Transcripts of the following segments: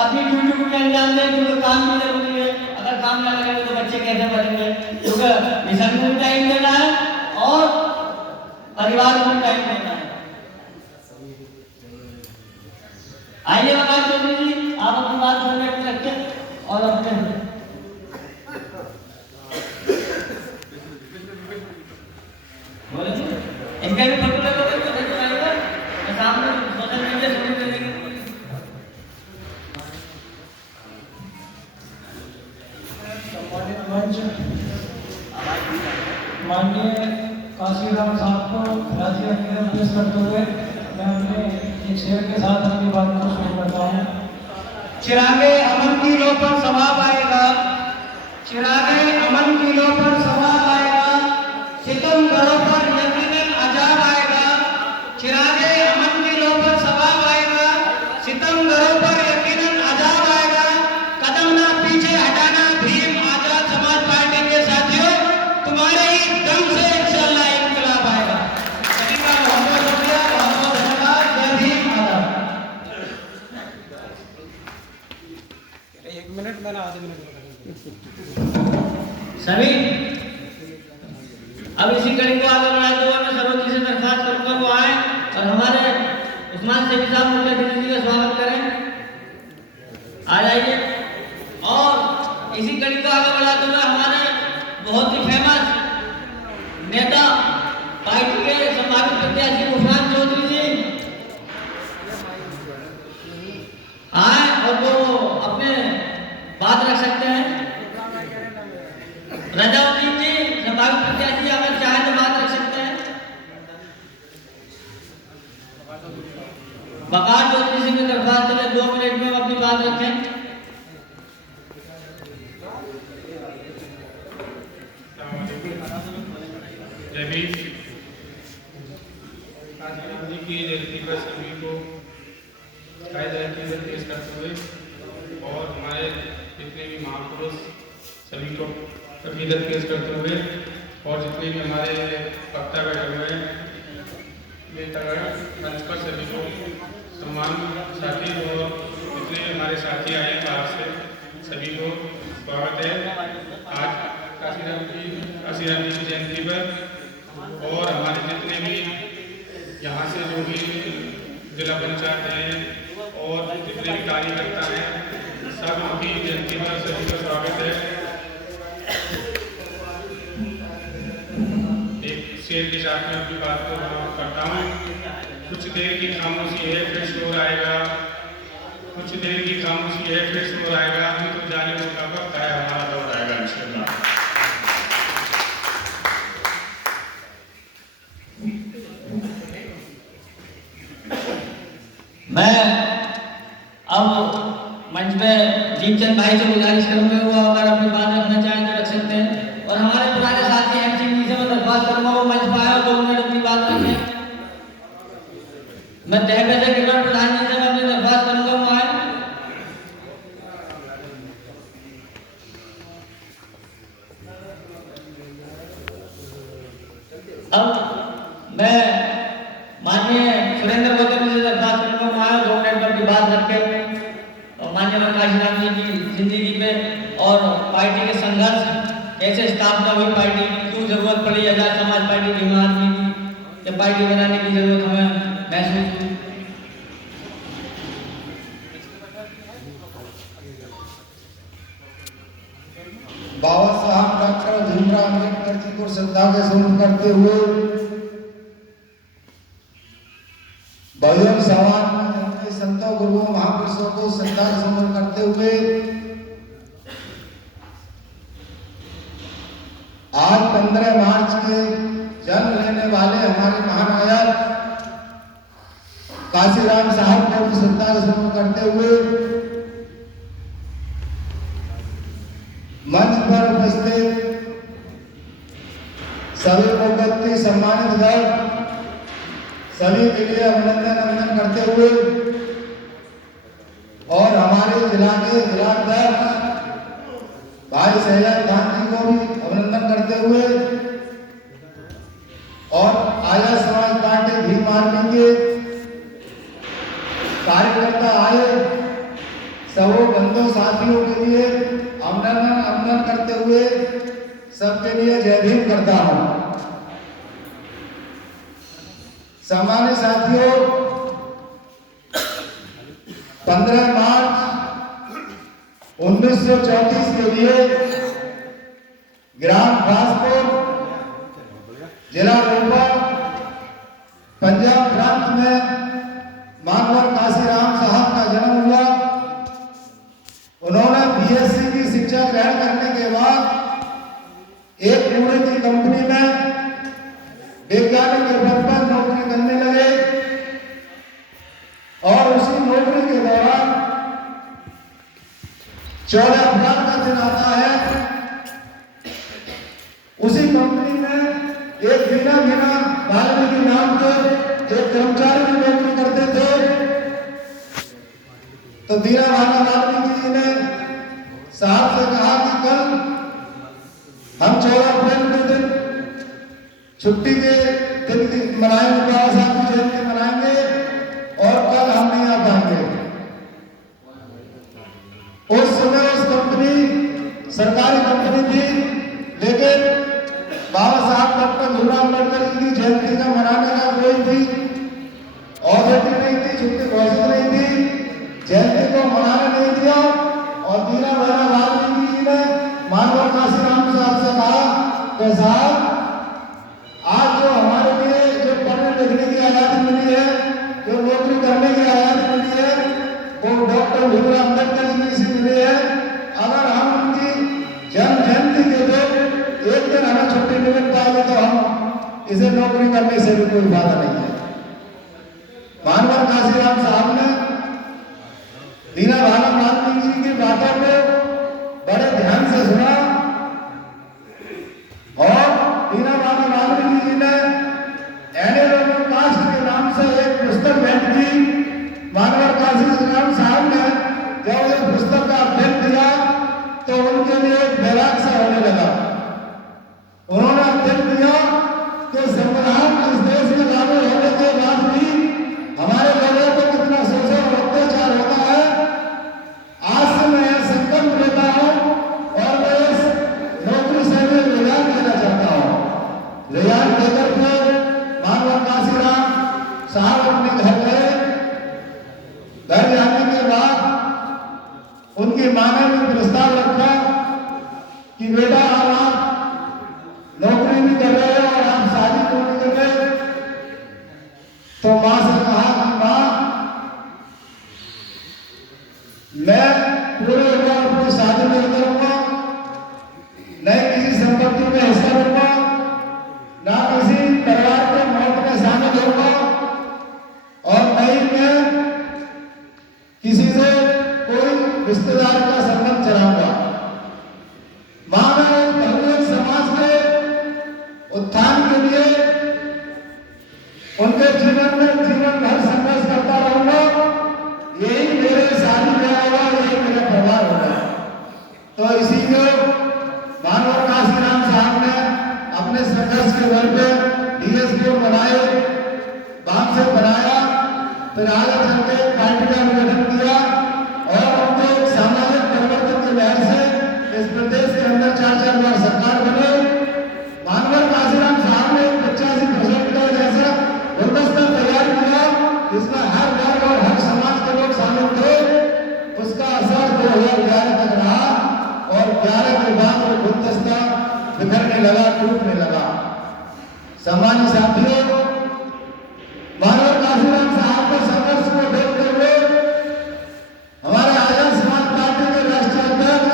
अपनी ड्यूटी को भी अंजाम दें, क्योंकि काम की जरूरी है। अगर काम ना लगेगा तो बच्चे कैसे पढ़ेंगे? क्योंकि मिशन को भी टाइम देना है और परिवार को भी टाइम देना है। आइए बकाया चौधरी जी, आप अपनी बात में रखें और अपने इनका भी फोटो लगोगे तो देखो आएगा तो सामने सोशल मीडिया शुरू कर देंगे। माननीय काशीराम साहब को राज्य अकेले पेश करते हुए मैं अपने एक शेर के साथ अपनी बात को शुरू करता हूँ। चिरागे अमन की लो पर सवाब आएगा, चिरागे अमन की लो पर सवाब आएगा, सितम घरों पर यकीनन अजाब आएगा। चिरागे अमन की लो पर सवाब आएगा, सितम घरों पर यकीनन अजाब आएगा। कदम ना पीछे हटाना भीम आजाद समाज पार्टी के साथियों, तुम्हारे ही दम से इंशाअल्लाह इंकलाब आएगा। सभी का बहुत शुक्रिया, बहुत धन्यवाद। जय भीम, आजाद। 1 मिनट मैंने आधे मिनट सभी अब इसी कड़ी को आगे बढ़ाते हुए मैं सर्वोच्च से दरखास्त करूंगा वो आए और हमारे उस्मान सेठी साहब मुख्य अतिथि जी का स्वागत करें। आ जाइए। और इसी कड़ी को आगे बढ़ाते हुए हमारे बहुत ही फेमस नेता पार्टी के संभावित प्रत्याशी उस्मान चौधरी जी आए और वो अपने बात रख सकते हैं। रजाउद्दीन जी संभावित प्रत्याशी अगर चाहे तो बात रख सकते हैं। वकार चौधरी सिंह की दरखास्त है 2 मिनट में अपनी बात रखें। जय भीम। आज गांधी की जयंती पर सभी को पेश करते हुए और हमारे जितने भी महापुरुष सभी को अकीदत पेश करते हुए और जितने भी हमारे वक्ता बैठे हुए हैं नेतागण मंच पर सभी को सम्मान साथी और जितने भी हमारे साथी आए हैं बाहर से सभी को स्वागत है। आज काशीराम जी की जयंती पर और हमारे जितने भी यहाँ से जो भी जिला पंचायत हैं और जितने भी कार्यकर्ता हैं सब की जयंती पर सभी का स्वागत है। एक शेर के साथ में अपनी बात को करता हूँ। कुछ देर की खामोशी है फिर शोर आएगा, कुछ देर की खामोशी है फिर शोर आएगा, अभी तो जाने का वक्त है, हमारा दौर आएगा इंशाअल्लाह। मैं अब मंच पे दीपचंद भाई से गुजारिश करूंगा वो अगर अपनी बात रखना चाहें तो रख सकते हैं। और हमारे पुराने साथी एमसी जी से मैं दरख्वास्त करूंगा वो मंच पे आए और 2 मिनट अपनी बात रखें। मैं तय पैसे क्रिकेट प्रधान जी से मैं अपनी दरख्वास्त करूंगा वो आए। अब मैं माननीय सुरेंद्र गोदम से दरख्वास्त करूंगा वो आए 2 मिनट पर अपनी बात रखें। माननीय काशीराम जी की जिंदगी पे और पार्टी के संघर्ष कैसे स्थापना हुई, पार्टी की क्यों जरूरत पड़ी, आजाद समाज पार्टी भीम आदमी की जब पार्टी बनाने की जरूरत हमें महसूस हुई। बाबा साहब डॉक्टर भीमराव अम्बेडकर जी को श्रद्धा के समर्पण करते हुए बहुजन समाज में जन्मे संतों गुरुओं महापुरुषों को श्रद्धा के समर्पण करते हुए आज 15 मार्च के जन्म लेने वाले हमारे महानायक काशीराम साहब को भी श्रद्धा के समर्पण करते हुए मंच पर उपस्थित सभी मुख्य सम्मानित गण सभी के लिए अभिनंदन करते हुए और हमारे जिला के जिलाध्यक्ष भाई शैलेश खान जी को भी अभिनंदन करते हुए और आजाद समाज पार्टी भीम आर्मी के कार्यकर्ता आए सब साथियों के लिए अभिनंदन करते हुए सबके लिए जय भीम करता हूं। सम्मानित साथियों, 15 मार्च 1934 के लिए ग्राम खासपुर, जिला रोपा, पंजाब प्रांत में मानवर काशीराम साहब का जन्म हुआ। उन्होंने बीएससी की शिक्षा ग्रहण करने के बाद एक पुणे की कंपनी में वैज्ञानिक के पद पर नौकरी करने लगे और उसी नौकरी के दौरान 14 अप्रैल का दिन आता है। उसी कंपनी में एक बीना वाल्मीकि नाम के एक कर्मचारी की नौकरी करते थे। तो बीना वाल्मीकि जी ने साहब से कहा कि कल हम 14 अप्रैल के दिन छुट्टी के दिन मनाएंगे, बाबा साहब की जयंती मनाएंगे और कल हम नहीं आ पाएंगे। उस समय उस कंपनी सरकारी कंपनी थी, लेकिन बाबा साहब डॉक्टर भीमराव अम्बेडकर जी की जयंती का मनाने का कोई भी ऑथोरिटी नहीं थी, छुट्टी घोषित नहीं थी, जयंती को मनाने नहीं दिया। और दीना बहना वाल्मीकि जी ने मानवर काशीराम साहब से कहा कि साहब, आज जो हमारे लिए जो पढ़ने लिखने की आजादी मिली है, जो नौकरी करने की आजादी मिली है, वो डॉक्टर भीमराव अम्बेडकर जी से मिली है। अगर हम उनकी जन्म जयंती के दिन एक दिन हमें छुट्टी नहीं मिल पाएगी तो हम इसे नौकरी करने से भी कोई फायदा नहीं है। मानवर काशीराम साहब ने दीना वाल्मीकि जी की बातों को बड़े ध्यान से सुना और दीना वाल्मीकि जी ने एनियल कास्ट के नाम से एक पुस्तक भेंट की। मानवर काशीराम साहब ने जब उस पुस्तक का अध्ययन किया तो उनके लिए एक बैराग सा होने लगा। उन्होंने अध्ययन किया कि संविधान इस देश में लागू होने के बाद भी हमारे लोगों को कितना शोषण और अत्याचार होता है। आज से मैं यह संकल्प लेता हूं और मैं इस नौकरी से भी रिजाइन देना चाहता हूं। रिजाइन देकर के मानवर काशीराम साहब अपने घर गए। घर जाने के बाद उनकी मां ने भी प्रस्ताव रखा कि बेटा आप नौकरी भी कर रहे हो और आप शादी क्यों नहीं कर रहे। तो मां से कहा कि मां, मैं पूरे उम्र अपनी शादी नहीं करूंगा, न किसी संपत्ति में हिस्सा लूंगा, ना किसी परिवार के मौत में शामिल होगा और न ही मैं किसी से कोई रिश्तेदार का संबंध चलाऊंगा। मां, मैं बहुजन समाज के उत्थान के लिए उनके जीवन में जीवन भर संघर्ष करता रहूंगा। यही मेरे शादी ब्याह होगा, यही मेरा परिवार होगा। तो इसी को मानवर काशीराम साहब ने अपने संघर्ष के बल पे डीएसपी बनाए, बाप से बनाया, फिर आगे चल के पार्टी का गठन किया और उनको सामाजिक परिवर्तन के लिहाज से इस प्रदेश के अंदर 4 बार सरकार बने। मानवर काशीराम साहब ने 85% का जैसा गुलदस्ता तैयार किया जिसमें हर वर्ग और हर समाज के लोग शामिल थे। उसका असर 2011 तक रहा और 11 के बाद वो गुलदस्ता बिखरने लगा, टूटने लगा। सम्मानित साथियों, मानवर काशीराम साहब के संघर्ष को देखते हुए हमारे आजाद समाज पार्टी के राष्ट्रीय अध्यक्ष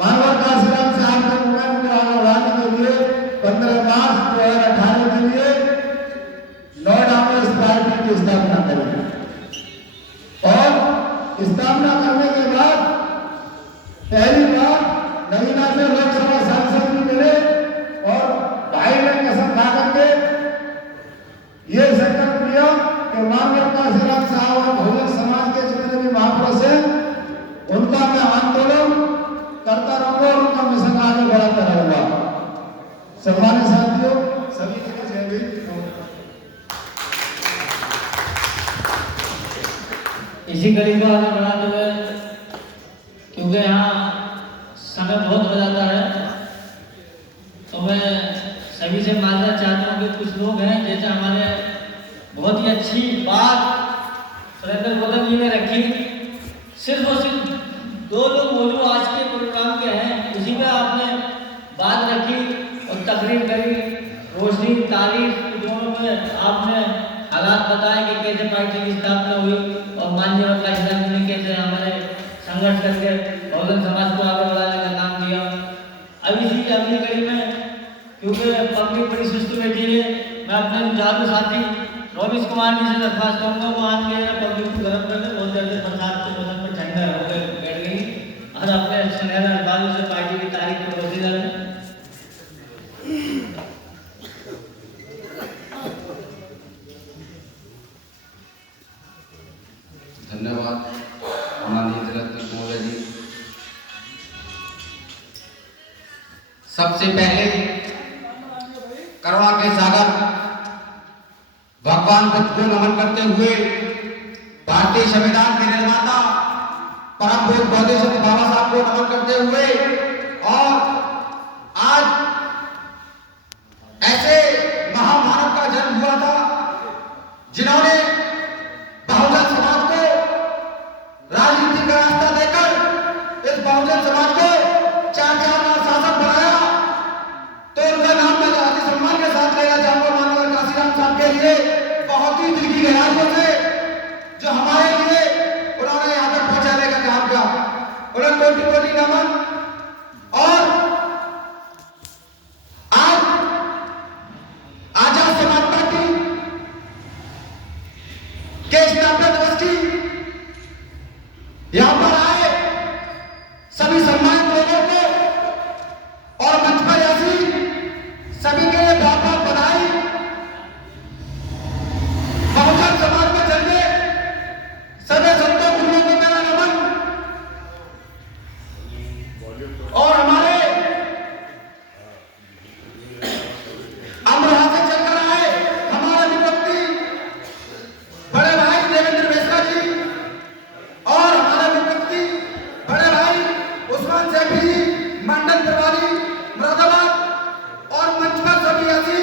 मानवर काशीराम साहब के मूवमेंट को आगे बढ़ाने के लिए 15 मार्च 2018 के लिए नोएडा में इस पार्टी की स्थापना करी और स्थापना करने के बाद पहली बार नवीना से लोकसभा सांसद भी मिले और भाई ने कसम खा करके ये संकल्प लिया कि मानवर काशीराम साहब और बहुजन समाज के जितने भी महापुरुष हैं उनका मैं आंदोलन करता रहूंगा और उनका मिशन आगे बढ़ाता रहूंगा। सम्मानित साथियों, सभी के लिए जय भीम। इसी कड़ी को आगे बढ़ाते हुए अच्छी बात सुरेंद्र गौतम जी ने रखी। सिर्फ और सिर्फ दो लोग मौजूद आज के प्रोग्राम के हैं, उसी में आपने बात रखी और तकरीर करी, रोशनी तारीफ दोनों में आपने हालात बताए कि कैसे पार्टी की स्थापना हुई और माननीय काशीराम जी ने कैसे हमारे संघर्ष करके बहुजन समाज को आगे बढ़ाने का काम किया। अब इसी अगली कड़ी में क्योंकि पब्लिक बड़ी सुस्त बैठी है, मैं अपने जुझारू साथी रमेश कुमार जी से दरख्वास्त करूँगा वो आगे पब्लिक को गर्म करके बहुत जल्दी बरसात के मौसम में ठंडा होकर बैठ गई और अपने सुनहरा अल्फाजों से पार्टी की तारीफ को रोटी डालें। धन्यवाद हमारी तरफ मौर्य जी। सबसे पहले करुणा के सागर भगवान बुद्ध को नमन करते हुए भारतीय संविधान के निर्माता परम पूज्य बौद्धेश्वर बाबा साहब को नमन करते हुए और आज ऐसे महामानव का जन्म हुआ था जिन्होंने बहुजन समाज को राजनीति का रास्ता देकर इस बहुजन समाज को 4 बार शासक बनाया, तो उनका नाम मैं अति सम्मान के साथ लेना चाहूंगा माननीय काशीराम साहब के लिए बहुत ही दिल की गहराइयों से जो हमारे लिए उन्होंने यहाँ तक पहुंचाने का काम किया, उन्हें कोटि कोटि नमन। और आज आजाद समाज पार्टी के स्थापना दिवस की यहाँ पर आए सभी सम्मानित लोगों को और मंच पर ऐसी सभी के लिए बहुत बहुत बधाई। बहुजन समाज में जन्मे सभी संतों गुरुओं को मेरा नमन। और हमारे अमरोहा से चलकर आए हमारे विपत्ति बड़े भाई देवेंद्र मिश्रा जी और हमारे विपत्ति बड़े भाई उस्मान सैफी जी मंडल प्रभारी मुरादाबाद और मंच पर सभी ऐसी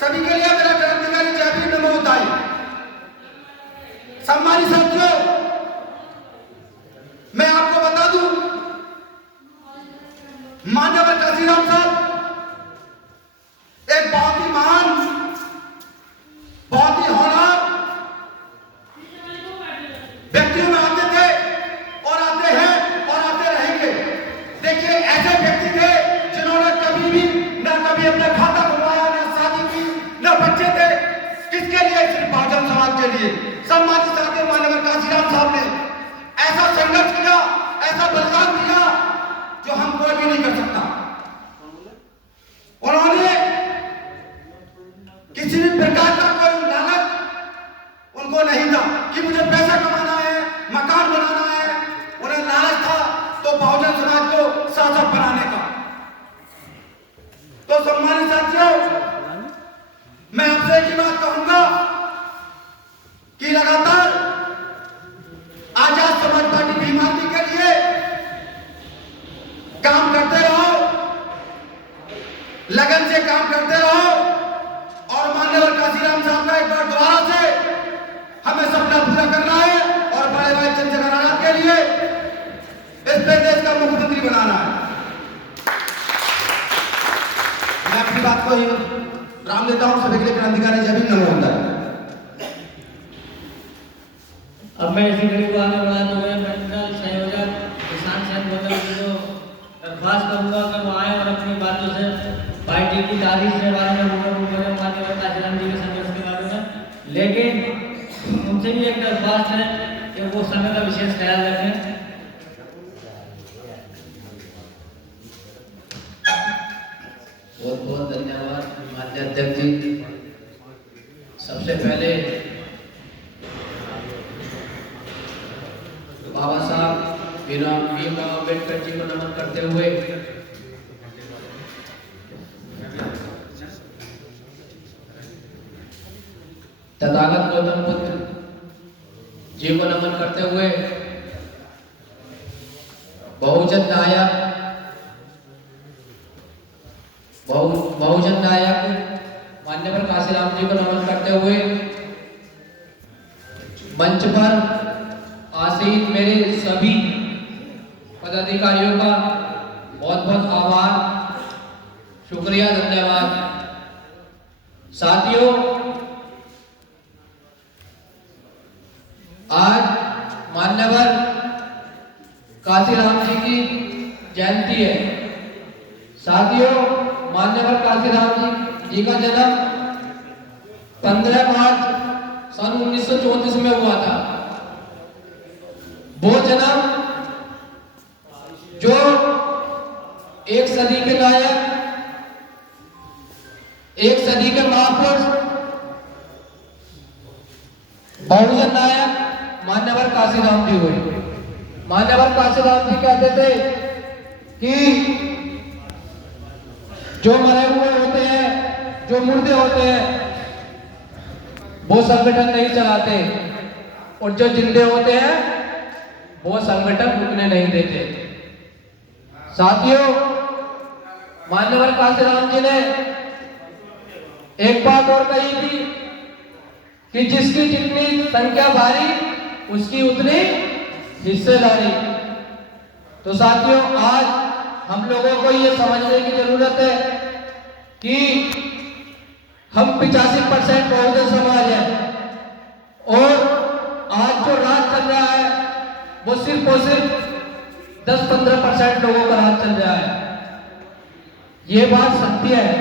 सभी के लिए मेरा क्रांतिकारी जय भीम नमो होताई। सम्मानित साथियों, मैं आपको बता दूं मान्यवर काशीराम साहब एक बहुत ही महान, बहुत ही होनहार व्यक्तियों में आते थे और आते हैं और आते रहेंगे। देखिए ऐसे व्यक्ति थे जिन्होंने कभी भी ना कभी अपना खाता खुलवाया, ना शादी की, ना बच्चे थे, किसके लिए? सिर्फ बहुजन समाज के लिए। सम्मानित साथी माननीय काशीराम साहब ने ऐसा संघर्ष किया, ऐसा बलिदान दिया जो हम कोई भी नहीं कर सकता। उन्होंने किसी भी प्रकार का कोई लालच उनको नहीं था कि मुझे पैसा कमाना है, मकान बनाना है। उन्हें लालच था तो बहुजन समाज को शासक बनाने का। तो सम्मानित साथियों, मैं आपसे एक ही बात कहूंगा कि लगातार आजाद समाज पार्टी भीम आर्मी के लिए काम करते रहो, लगन से काम करते रहो और माननीय काशीराम साहब का एक बार दोबारा से हमें सपना पूरा करना है और बड़े भाई चंद्रशेखर आजाद के लिए इस प्रदेश का मुख्यमंत्री बनाना है। मैं अपनी बात को राम लेता हूं। सभी के लिए क्रांतिकारी जय भीम नमो होताई। अब मैं इसी घड़ी को आगे बढ़ाते हुए मंडल संयोजक किसान संघ गौतम जी को दरख्वास्त करूंगा कि वो आए और अपनी बातों से पार्टी की तारीफ के बारे में माननीय काशीराम जी के संघर्ष के बारे में। लेकिन उनसे भी एक दरख्वास्त है कि वो समय का विशेष ख्याल रखें। बहुत बहुत धन्यवाद माननीय अध्यक्ष जी। सबसे पहले बाबा साहब भीमराव अम्बेडकर जी को नमन करते हुए तथागत गौतम बुद्ध जी को नमन करते हुए बहुजन नायक मान्यवर काशीराम जी को नमन करते हुए मेरे सभी पदाधिकारियों का बहुत बहुत आभार, शुक्रिया, धन्यवाद। साथियों, आज मान्यवर काशीराम जी की जयंती है। साथियों, मान्यवर काशीराम जी का जन्म 15 मार्च सन 1934 में हुआ था। वो जन्म जो एक सदी के नायक, एक सदी के महापुरुष, बहुजन नायक मान्यवर काशीराम जी हुए। मान्यवर काशीराम जी कहते थे कि जो मरे हुए होते हैं, जो मुर्दे होते हैं, वो संगठन नहीं चलाते, और जो जिंदे होते हैं वो संगठन रुकने नहीं देते। साथियों, मान्यवर काशीराम जी ने एक बात और कही थी कि जिसकी जितनी संख्या भारी उसकी उतनी हिस्सेदारी। तो साथियों, आज हम लोगों को ये समझने की जरूरत है कि हम 85% बहुजन समाज है, और आज जो राज चल रहा है वो सिर्फ और सिर्फ 10-15% लोगों का राज चल रहा है। ये बात सत्य है।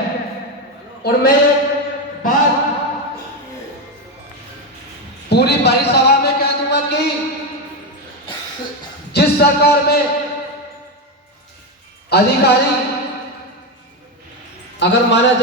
और मैं एक बात पूरी भारी सभा में कह दूंगा कि जिस सरकार में अधिकारी अगर माना जाए